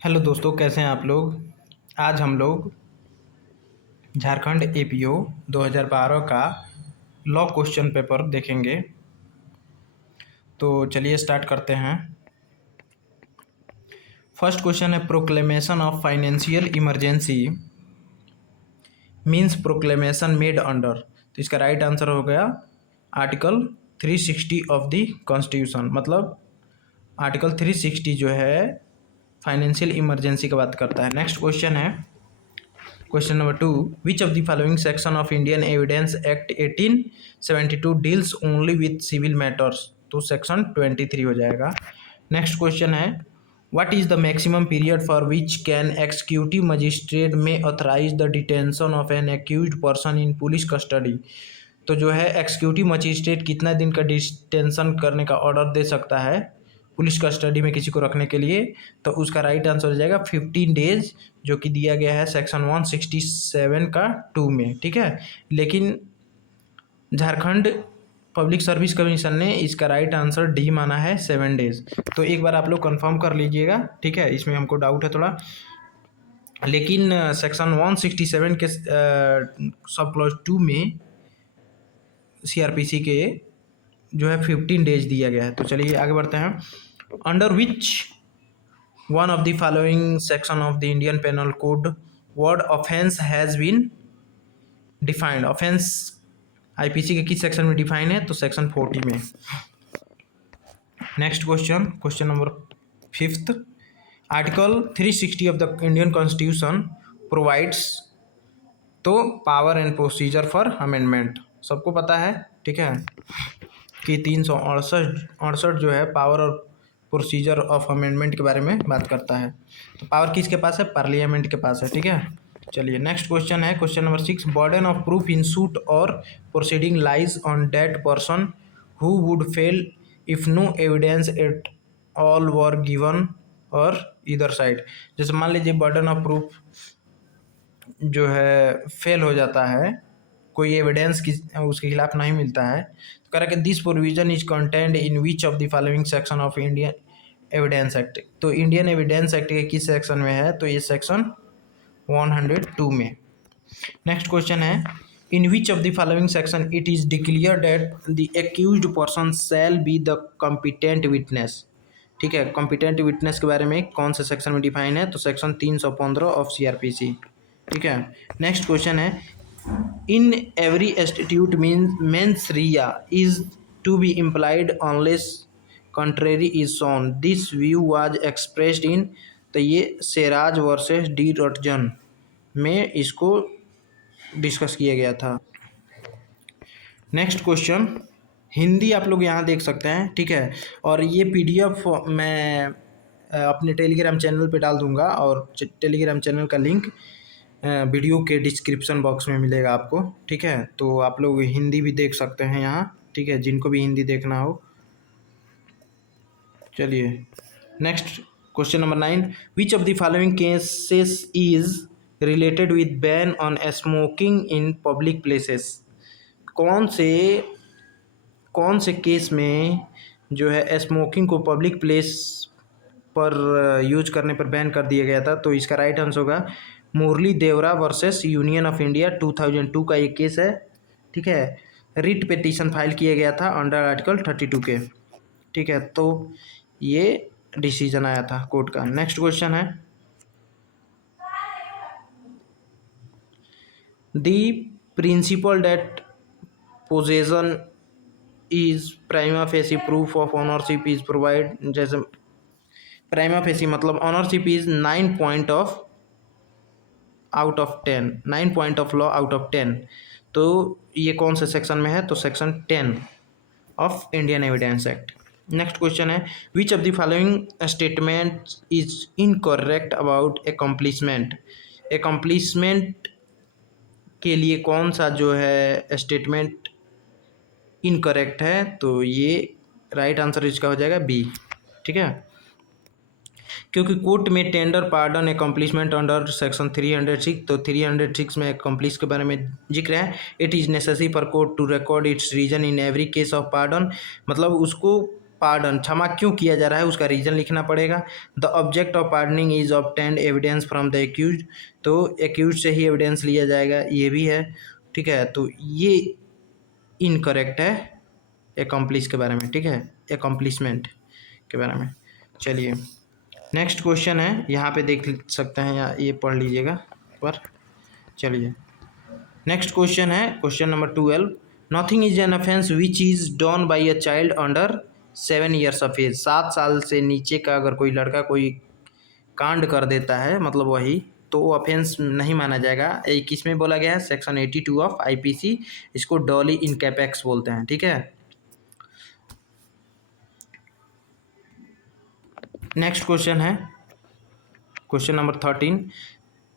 Hello दोस्तों, कैसे हैं आप लोग। आज हम लोग झारखंड एपीओ 2012 का लॉ क्वेश्चन पेपर देखेंगे। तो चलिए स्टार्ट करते हैं। फर्स्ट क्वेश्चन है, proclamation of financial emergency means proclamation made under. तो इसका राइट आंसर हो गया आर्टिकल 360 ऑफ द कॉन्स्टिट्यूशन। मतलब आर्टिकल 360 जो है फाइनेंशियल इमरजेंसी की बात करता है। नेक्स्ट क्वेश्चन है, question number 2, which of the following section of Indian evidence act 1872 deals only with civil matters. तो सेक्शन 23 हो जाएगा। नेक्स्ट क्वेश्चन है, what is the maximum period for which can executive magistrate may authorise the detention of an accused person in police custody. तो जो है executive magistrate कितना दिन का डिटेंशन करने का ऑर्डर दे सकता है पुलिस कस्टडी में किसी को रखने के लिए। तो उसका राइट आंसर हो जाएगा 15 डेज, जो कि दिया गया है सेक्शन 167 का 2 में। ठीक है, लेकिन झारखंड पब्लिक सर्विस कमीशन ने इसका राइट आंसर डी माना है 7 डेज। तो एक बार आप लोग कंफर्म कर लीजिएगा। ठीक है, इसमें हमको डाउट है थोड़ा, लेकिन सेक्शन 167 के सब क्लॉज 2 में सीआरपीसी के जो है 15 डेज दिया गया है। तो चलिए आगे बढ़ते हैं। Under which one of the following section of the Indian penal code word offence has been defined. Offence IPC के किस सेक्शन में डिफाइन है? तो सेक्शन 40 में। Next question, question number 5th, article 360 of the Indian constitution provides to power and procedure for amendment. सबको पता है, ठीक है, कि 368 जो है पावर और प्रोसीजर ऑफ अमेंडमेंट के बारे में बात करता है। तो पावर किसके पास है? पार्लियामेंट के पास है। ठीक है, चलिए नेक्स्ट क्वेश्चन है, question number 6, burden of proof in suit or proceeding lies on that person who would fail if no evidence at all were given or either side. जैसे मान लीजिए बर्डन ऑफ प्रूफ जो है fail हो जाता है, कोई एविडेंस की उसके खिलाफ नहीं मिलता है, तो कह रहा है कि this provision is content in which of the following section of Indian evidence act. तो इंडियन एविडेंस एक्ट के किस सेक्शन में है? तो ये सेक्शन 102 में। नेक्स्ट क्वेश्चन है, in which of the following section it is declare that the accused person shall be the competent witness. ठीक है, कॉम्पिटेंट विटनेस के बारे में कौन से सेक्शन में डिफाइन है? तो सेक्शन 315 ऑफ सीआरपीसी। ठीक है, नेक्स्ट क्वेश्चन है, in every institute mens rea is to be implied unless contrary is shown, this view was expressed in. तो ये सेराज वर्सेस डी रटजन में इसको डिस्कस किया गया था। नेक्स्ट क्वेश्चन, हिंदी आप लोग यहाँ देख सकते हैं। ठीक है, और ये पीडीएफ मैं अपने टेलीग्राम चैनल पे डाल दूंगा, और टेलीग्राम चैनल का लिंक वीडियो के डिस्क्रिप्शन बॉक्स में मिलेगा आपको। ठीक है, तो आप लोग हिंदी भी देख सकते हैं यहाँ। ठीक है, जिनको भी हिंदी देखना हो। चलिए next question number 9, which of the following cases is related with ban on smoking in public places. कौन से केस में जो है स्मोकिंग को पब्लिक प्लेस पर यूज करने पर बैन कर दिया गया था? तो इसका राइट आंसर होगा मुरली देवरा वर्सेस यूनियन ऑफ इंडिया 2002 का ये केस है। ठीक है, रिट पिटीशन फाइल किया गया था अंडर आर्टिकल 32 के। ठीक है, तो ये डिसीजन आया था कोर्ट का। नेक्स्ट क्वेश्चन है, the principle that possession is prima facie proof of ownership is provide. जैसे प्राइमा फेसी मतलब ownership is 9 point of out of 10, 9 point of law out of 10। तो ये कौन से सेक्शन में है? तो section 10 of Indian evidence act. Next question है, which of the following statement is incorrect about accomplishment. Accomplishment के लिए कौन सा जो है स्टेटमेंट इनकरेक्ट है? तो ये राइट आंसर इसका हो जाएगा बी। ठीक है, क्योंकि कोर्ट में tender pardon accomplishment under section 306, तो 306 में एकम्प्लिश के बारे में जिक्र है। It is necessary for court to record its reason in every case of pardon. मतलब उसको पार्डन, क्षमा क्यों किया जा रहा है उसका रीजन लिखना पड़ेगा। The object of pardoning is obtained evidence from the accused, तो एक्यूज से ही एविडेंस लिया जाएगा, ये भी है। ठीक है, तो ये इनकरेक्ट है एकम्प्लिश के बारे में। ठीक है, एकम्प्लिशमेंट के बारे में। चलिए नेक्स्ट क्वेश्चन है, यहाँ पे देख सकते हैं या ये पढ़ लीजिएगा पर। चलिए नेक्स्ट क्वेश्चन है question number 12। Nothing is an offence which is done by a child under 7 years of age. 7 साल से नीचे का अगर कोई लड़का कोई कांड कर देता है, मतलब वही, तो वो ऑफेंस नहीं माना जाएगा। ये किस में बोला गया है, सेक्शन 82 ऑफ आईपीसी, इसको डॉली इन कैपेक्स बोलते हैं। ठीक है, नेक्स्ट क्वेश्चन है question number 13।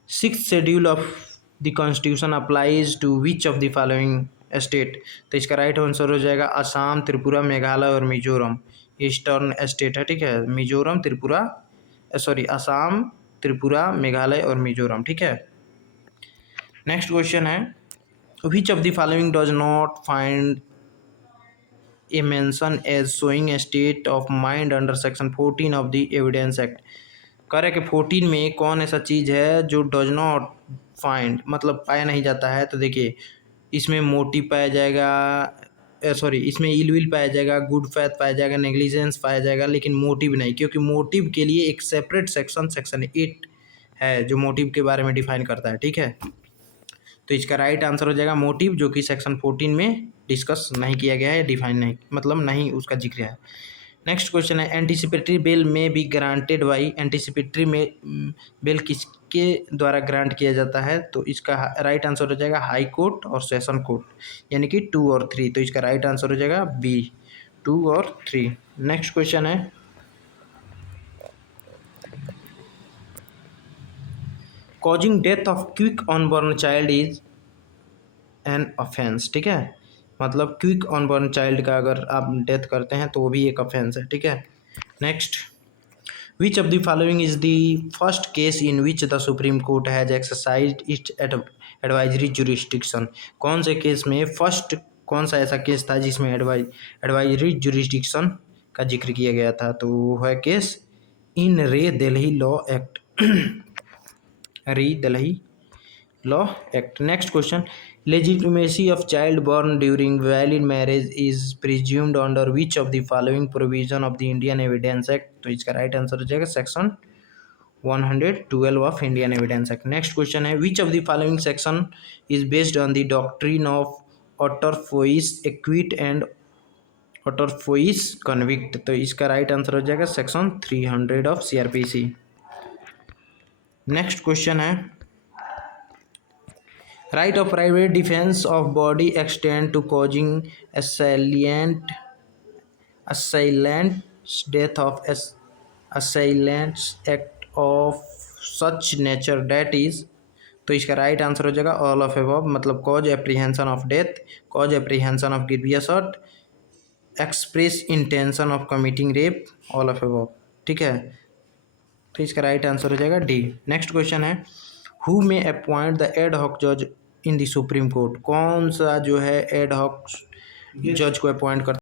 6th schedule of the constitution applies to which of the following state. तो इसका राइट आंसर हो जाएगा असम, त्रिपुरा, मेघालय और मिजोरम। ईस्टर्न स्टेट है। ठीक है, मिजोरम, त्रिपुरा, सॉरी असम, त्रिपुरा, मेघालय और मिजोरम। ठीक है, नेक्स्ट क्वेश्चन है which of the following does not find a mention as showing a state of mind under section 14 of the evidence act. कह रहे कि 14 में कौन ऐसा चीज़ है जो डज नॉट फाइंड, मतलब पाया नहीं जाता है। तो देखिए इसमें मोटिव पाया जाएगा, सॉरी इसमें इल विल पाया जाएगा, गुड फेथ पाया जाएगा, नेग्लिजेंस पाया जाएगा, लेकिन मोटिव नहीं, क्योंकि मोटिव के लिए एक सेपरेट सेक्शन, सेक्शन 8 है जो मोटिव के बारे में डिफाइन करता है। ठीक है, तो इसका राइट आंसर हो जाएगा मोटिव, जो कि सेक्शन 14 में डिस्कस नहीं किया गया है, डिफाइन नहीं, मतलब नहीं उसका जिक्र है। नेक्स्ट क्वेश्चन है एंटीसिपेटरी बेल में बी ग्रांटेड बाई। एंटीसिपेटरी में बेल किसके द्वारा ग्रांट किया जाता है, तो इसका राइट आंसर हो जाएगा हाई कोर्ट और सेशन कोर्ट, यानी कि 2 और 3। तो इसका राइट आंसर हो जाएगा बी, 2 और 3। नेक्स्ट क्वेश्चन है causing death of quick unborn child is an offence. ठीक है, मतलब क्विक अनबॉर्न चाइल्ड का अगर आप डेथ करते हैं तो वो भी एक ऑफेंस है। ठीक है, next which of the following is the first case in which the supreme court has exercised it's advisory jurisdiction. कौन से केस में फर्स्ट, कौन सा ऐसा केस था जिसमें एडवाइजरी जुरिस्डिक्शन का जिक्र किया गया था, तो वो है केस इन रे दिल्ली लॉ एक्ट, री Delhi law act. Next question legitimacy of child born during valid marriage is presumed under which of the following provision of the Indian Evidence Act। तो इसका राइट आंसर हो जाएगा section 112 of Indian evidence act. Next question है which of the following section is based on the doctrine of autrefois acquit and autrefois convict. तो इसका right answer हो जाएगा section 300 of CRPC। Next question है right of private defense of body extend to causing assailant's death of assailant's act of such nature that is। तो इसका right answer हो जाएगा all of above, मतलब cause apprehension of death, cause apprehension of grievous hurt, express intention of committing rape, all of above. ठीक है, तो इसका right answer हो जाएगा डी। नेक्स्ट क्वेश्चन है who may appoint the ad hoc जज in the supreme court. कौन सा जो है एड हॉक जज को अपॉइंट करता